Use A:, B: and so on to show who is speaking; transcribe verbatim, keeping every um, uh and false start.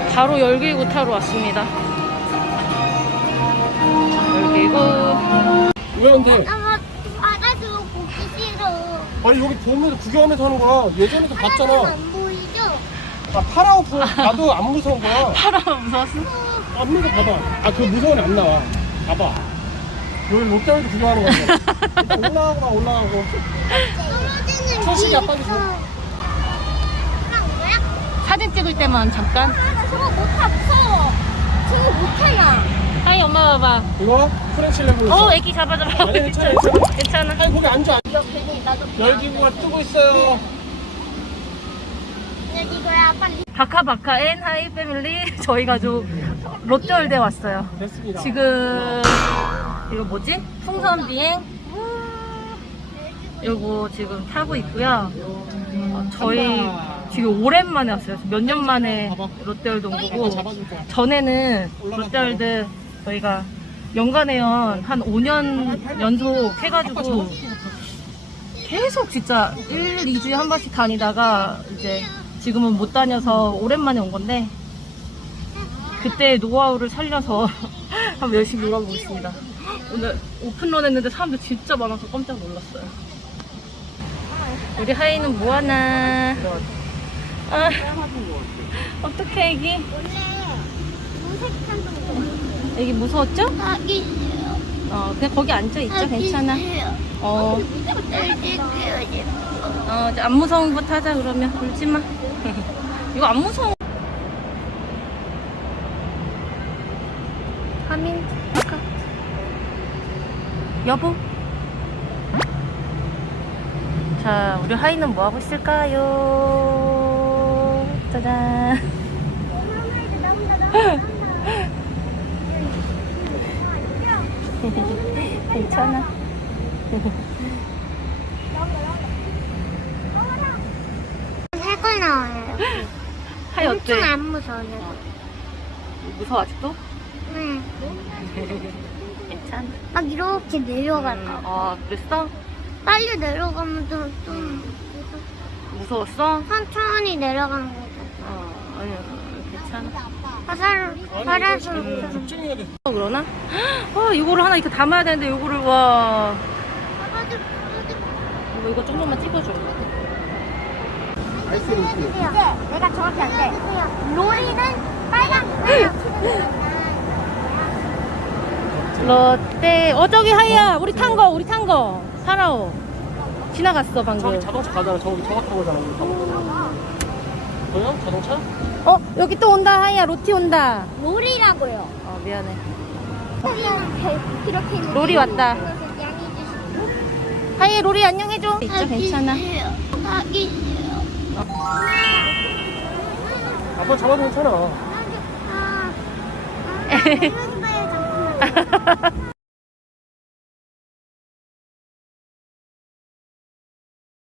A: 바로 열기구 타러 왔습니다. 열기구.
B: 왜 안 돼?
C: 나 바다도 보기 싫어.
B: 아니 여기 보면서 구경하면서 하는 거야. 예전에도
C: 바다는
B: 봤잖아.
C: 안 보이죠?
B: 아 파라오 부 나도 안 무서운 거야.
A: 파라 무서웠어?
B: 앞에서 봐봐. 아 그 무서운 애 안 나와. 봐봐. 여기 롯데월드 구경하는 거야. 일단 올라가고 나 올라가고.
C: 떨어지는
B: 초식이
C: 길
B: 아빠도
C: 있어.
B: 줘.
C: 그런 거야?
A: 사진 찍을 때만 잠깐.
C: 아, 나 저거 못 탔어. 저거 못 타나.
A: 하이 엄마 봐봐.
B: 이거 프렌치 레볼루션.
A: 어 애기 잡아 잡아.
B: 아니 괜찮아 괜찮아.
A: 괜찮아.
B: 아니 거기 앉아.
C: 이거 괜히 나도
B: 열기구가 뜨고 있어요.
C: 이거야 빨리.
A: 바카바카 앤 하이 패밀리 저희 가족 롯데월드에 왔어요.
B: 됐습니다.
A: 지금 이거 뭐지? 풍선 비행 요거 지금 타고 있고요. 어, 저희 지금 오랜만에 왔어요. 몇 년 만에 롯데월드 온
B: 아빠
A: 거고
B: 잡아줄 거야.
A: 전에는 롯데월드 저희가 연간회원 한 오 년 연속 해가지고 계속 진짜 일, 이 주에 한 번씩 다니다가 이제 지금은 못 다녀서 오랜만에 온 건데 그때 노하우를 살려서 한번 열심히 놀아보고 있습니다. 오늘 오픈런 했는데 사람들 진짜 많아서 깜짝 놀랐어요. 우리 하이는 뭐하나? 아, 어떡해 애기?
C: 원래 무색한 동
A: 애기 무서웠죠?
C: 아기
A: 어 그냥 거기 앉아있죠. 괜찮아. 어, 어 이제 안 무서운 거 타자 그러면. 울지마. 이거 안 무서워. 하민 아까 여보. 자 우리 하이는 뭐하고 있을까요? 짜잔. 괜찮아.
C: 색깔 나와요.
A: 하이
C: 엄청
A: 어때?
C: 안 무서워요.
A: 무서워 아직도?
C: 네.
A: 괜찮아.
C: 막 이렇게 내려갈 거.
A: 아 그랬어?
C: 빨리 내려가면 좀, 좀
A: 무서웠어?
C: 천천히 내려가는 거죠.
A: 어 아니야 괜찮아.
C: 화살, 화살에서
B: 집중해야 돼.
A: 어, 그러나? 와 이거를 하나 이렇게 담아야 되는데 이거를 와 이거, 이거 조금만 찍어줘.
B: 아이스링크.
C: 내가 정확히 안 돼. 로리는 빨간
A: 롯데 어 저기 하이야 우리 탄 거 우리 탄 거 파라오 지나갔어 방금.
B: 저기 자동차 가잖아. 저기 저거 타고 가잖아. 우리 타고. 보여? 자동차?
A: 어 여기 또 온다 하이야 로티 온다.
C: 로리라고요.
A: 어 미안해.
C: 이렇게 있는
A: 로리 왔다.
C: 양이
A: 하이 로리 안녕해줘. 있죠 괜찮아.
C: 아기.
B: 아빠 잡아도 괜찮아.
C: 아, 아, 잠깐만.